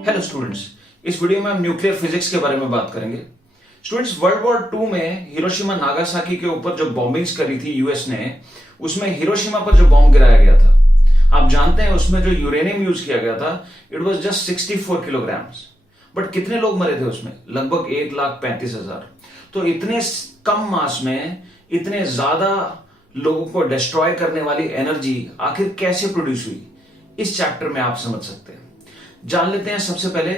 Hello students, इस video में हम न्यूक्लियर फिजिक्स के बारे में बात करेंगे। स्टूडेंट्स, वर्ल्ड वॉर टू में हिरोशिमा नागासाकी के ऊपर जो बॉम्बिंग्स करी थी यूएस ने, उसमें हिरोशिमा पर जो बॉम्ब गिराया गया था, आप जानते हैं उसमें जो यूरेनियम यूज किया गया था, it was just 64 kilograms. But कितने लोग मरे थे उसमें? लगभग 1,35,000। तो इतने कम मास में इतने ज्यादा लोगों को डिस्ट्रॉय करने वाली एनर्जी आखिर कैसे प्रोड्यूस हुई, इस चैप्टर में आप समझ सकते हैं। जान लेते हैं सबसे पहले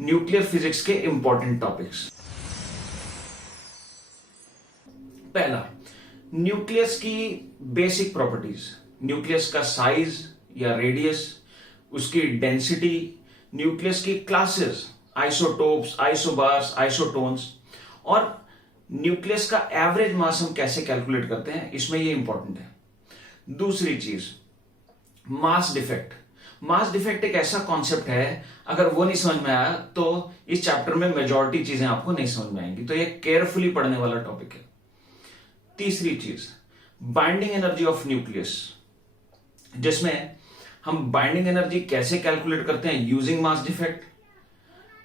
न्यूक्लियर फिजिक्स के इंपॉर्टेंट टॉपिक्स। पहला, न्यूक्लियस की बेसिक प्रॉपर्टीज। न्यूक्लियस का साइज या रेडियस, उसकी डेंसिटी, न्यूक्लियस की क्लासेस, आइसोटोप्स, आइसोबार्स, आइसोटोन्स, और न्यूक्लियस का एवरेज मास हम कैसे कैलकुलेट करते हैं, इसमें ये इंपॉर्टेंट है। दूसरी चीज, मास डिफेक्ट। मास डिफेक्ट एक ऐसा कॉन्सेप्ट है, अगर वो नहीं समझ में आया तो इस चैप्टर में मेजॉरिटी चीजें आपको नहीं समझ में आएंगी, तो ये केयरफुली पढ़ने वाला टॉपिक है। तीसरी चीज, बाइंडिंग एनर्जी ऑफ न्यूक्लियस, जिसमें हम बाइंडिंग एनर्जी कैसे कैलकुलेट करते हैं using mass defect,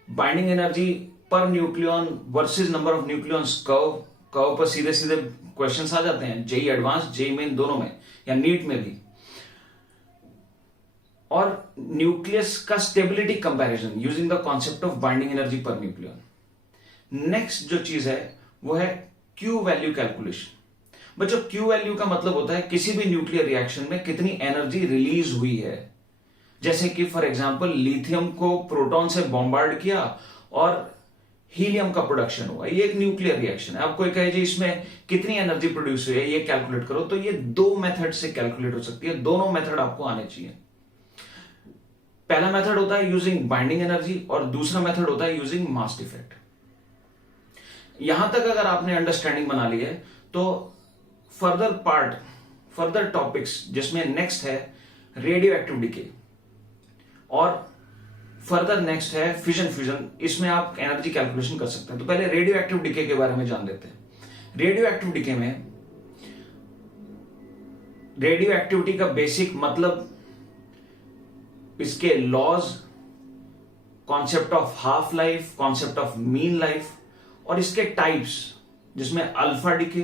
binding energy per nucleon versus number of nucleons curve पर सीधे सीधे क्वेश्चंस आ जाते हैं, जेई एडवांस, जेई मेन दोनों में, या नीट में भी। और न्यूक्लियस का stability comparison using the concept of binding energy per nucleon. Next जो चीज है वो है क्यू वैल्यू कैलकुलेशन। बच्चों, क्यू वैल्यू का मतलब होता है किसी भी न्यूक्लियर रिएक्शन में कितनी एनर्जी रिलीज हुई है। जैसे कि फॉर एग्जांपल लिथियम को प्रोटॉन से बॉम्बार्ड किया और हीलियम का प्रोडक्शन हुआ, ये एक न्यूक्लियर रिएक्शन है। आप कोई कहे जी इसमें कितनी एनर्जी प्रोड्यूस हुई है, ये कैलकुलेट करो, तो ये दो मेथड से कैलकुलेट हो सकती है। दोनों मेथड आपको आने चाहिए। पहला मेथड होता है यूजिंग बाइंडिंग एनर्जी और दूसरा मेथड होता है यूजिंग मास डिफेक्ट। यहां तक अगर आपने अंडरस्टैंडिंग बना ली है तो फर्दर टॉपिक्स जिसमें नेक्स्ट है रेडियो एक्टिव डिके और फर्दर नेक्स्ट है फिजन फ्यूजन, इसमें आप एनर्जी कैलकुलेशन कर सकते हैं। तो पहले रेडियो एक्टिव डिके के बारे में जान लेते हैं। रेडियो एक्टिव डिके में रेडियो एक्टिविटी का बेसिक मतलब, इसके laws, concept of half life, concept of mean life, और इसके टाइप्स जिसमें alpha decay,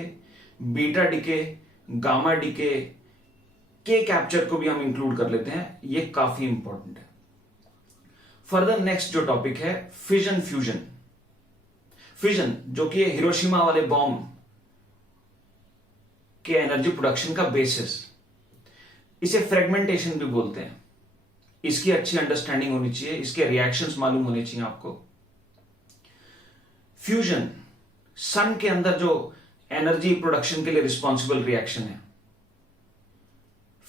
beta decay, gamma decay, K capture को भी हम इंक्लूड कर लेते हैं। ये काफी इंपॉर्टेंट है। फर्दर नेक्स्ट जो टॉपिक है फिजन फ्यूजन। फिजन जो कि हिरोशिमा वाले बॉम्ब के एनर्जी प्रोडक्शन का बेसिस, इसे फ्रेगमेंटेशन भी बोलते हैं। इसकी अच्छी अंडरस्टैंडिंग होनी चाहिए, इसके रिएक्शंस मालूम होने चाहिए आपको। फ्यूजन, सन के अंदर जो एनर्जी प्रोडक्शन के लिए रिस्पॉन्सिबल रिएक्शन है।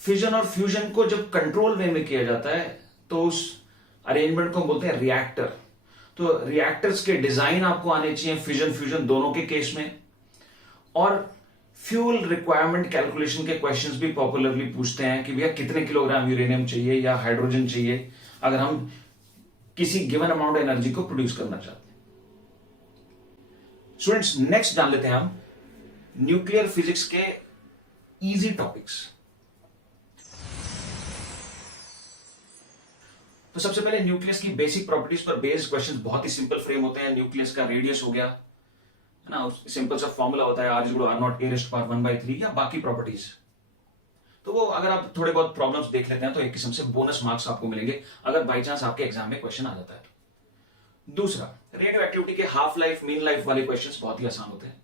फिजन और फ्यूजन को जब कंट्रोल वे में किया जाता है तो उस अरेंजमेंट को बोलते हैं रिएक्टर। तो रिएक्टर्स के डिजाइन आपको आने चाहिए फिजन फ्यूजन दोनों के केस में। और फ्यूल रिक्वायरमेंट कैलकुलेशन के क्वेश्चंस भी पॉपुलरली पूछते हैं कि भैया कितने किलोग्राम यूरेनियम चाहिए या हाइड्रोजन चाहिए अगर हम किसी गिवन अमाउंट एनर्जी को प्रोड्यूस करना चाहते हैं। स्टूडेंट्स, नेक्स्ट जान लेते हैं हम न्यूक्लियर फिजिक्स के इजी टॉपिक्स। तो सबसे पहले न्यूक्लियस की बेसिक प्रॉपर्टीज पर बेस्ड क्वेश्चंस बहुत ही सिंपल फ्रेम होते हैं। न्यूक्लियस का रेडियस हो गया ना, सिंपल सा फॉर्मूला होता है R0R0 या बाकी प्रॉपर्टीज। तो वो अगर आप थोड़े बहुत प्रॉब्लम्स देख लेते हैं तो एक किस्म से बोनस मार्क्स आपको मिलेंगे अगर बाई चांस आपके एग्जाम में क्वेश्चन आ जाता है तो। दूसरा, रेडियो एक्टिविटी के हाफ लाइफ, मीन लाइफ वाले क्वेश्चंस बहुत ही आसान होते हैं।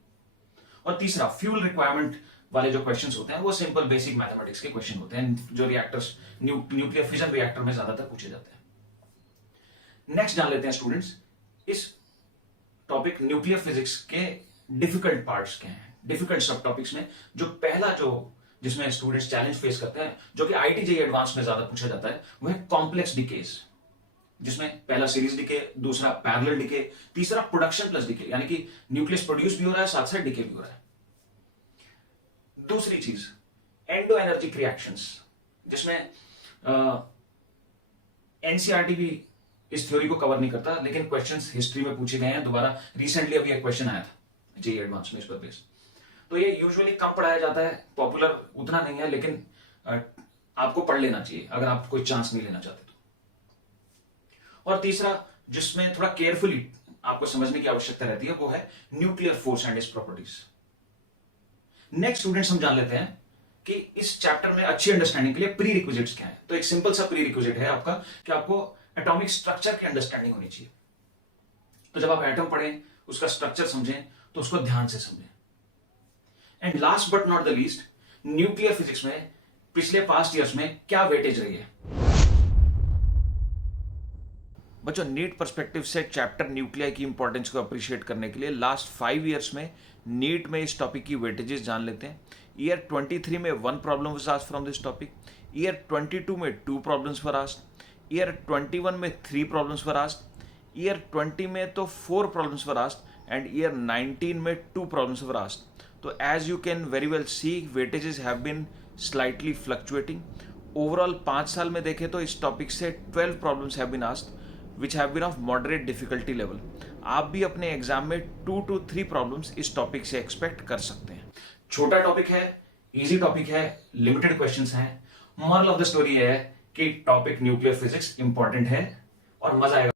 और तीसरा, फ्यूल रिक्वायरमेंट वाले जो क्वेश्चंस होते हैं वो सिंपल बेसिक मैथमेटिक्स के क्वेश्चन होते हैं, जो रिएक्टर्स न्यूक्लियर फिजन रिएक्टर में ज्यादातर पूछे जाते हैं। नेक्स्ट जान लेते हैं स्टूडेंट्स इस टॉपिक न्यूक्लियर फिजिक्स के डिफिकल्ट पार्ट्स के हैं, डिफिकल्ट सब टॉपिक्स में। जो पहला जो जिसमें स्टूडेंट्स चैलेंज फेस करते हैं, जो कि आईटीजेई एडवांस में ज्यादा पूछा जाता है, वो है कॉम्प्लेक्स डिकेज, जिसमें पहला सीरीज डिके, दूसरा पैरेलल डिके, तीसरा प्रोडक्शन प्लस डिके, यानी कि न्यूक्लियस प्रोड्यूस भी हो रहा है साथ साथ डिके भी हो रहा है। दूसरी चीज एंडो एनर्जिक रिएक्शंस, जिसमें एनसीईआरटी भी इस थ्योरी को कवर नहीं करता, लेकिन क्वेश्चंस हिस्ट्री में पूछे गए हैं। दोबारा रिसेंटली अभी एक क्वेश्चन आया था जेईई एडवांस में इस पर बेस्ड। तो ये यूजुअली कम पढ़ाया जाता है, पॉपुलर उतना नहीं है, लेकिन आपको पढ़ लेना चाहिए अगर आप कोई चांस नहीं लेना चाहते तो। और तीसरा जिसमें थोड़ा केयरफुली आपको समझने की आवश्यकता रहती है वो है nuclear force and its properties. Next students हम जान लेते हैं कि इस चैप्टर में अच्छी अंडरस्टैंडिंग के लिए प्री रिक्विजिट्स क्या है। तो एक सिंपल सा प्री रिक्विजिट है आपका कि आपको एटॉमिक स्ट्रक्चर की अंडरस्टैंडिंग होनी चाहिए। तो जब आप एटम पढ़ें, उसका स्ट्रक्चर समझें, तो उसको ध्यान से समझें। And last but not the least, nuclear physics में पिछले पास्ट ईयर्स में क्या वेटेज रही है। बच्चों, नीट पर्सपेक्टिव से चैप्टर न्यूक्लियर की इंपॉर्टेंस को अप्रिशिएट करने के लिए लास्ट 5 ईयर्स में नीट में इस टॉपिक की वेटेजेस जान लेते हैं। ईयर 23 में 1 problem was asked from this topic, year 22 में 2 प्रॉब्लम्स वर आस्क्ड, ईयर 21 में 3 प्रॉब्लम्स वर आस्क्ड, ईयर 20 में तो 4 problems were asked and year 19 में 2 प्रॉब्लम्स वर आस्क्ड। तो as you can very well see, weightages have been slightly fluctuating. Overall 5 साल में देखें तो इस टॉपिक से 12 problems have been asked which have been of moderate difficulty level। आप भी अपने एग्जाम में 2 to 3 प्रॉब्लम्स इस टॉपिक से एक्सपेक्ट कर सकते हैं। छोटा टॉपिक है, इजी टॉपिक है, लिमिटेड क्वेश्चंस हैं। मोरल ऑफ द स्टोरी है कि टॉपिक न्यूक्लियर फिजिक्स इंपॉर्टेंट है और मजा आएगा।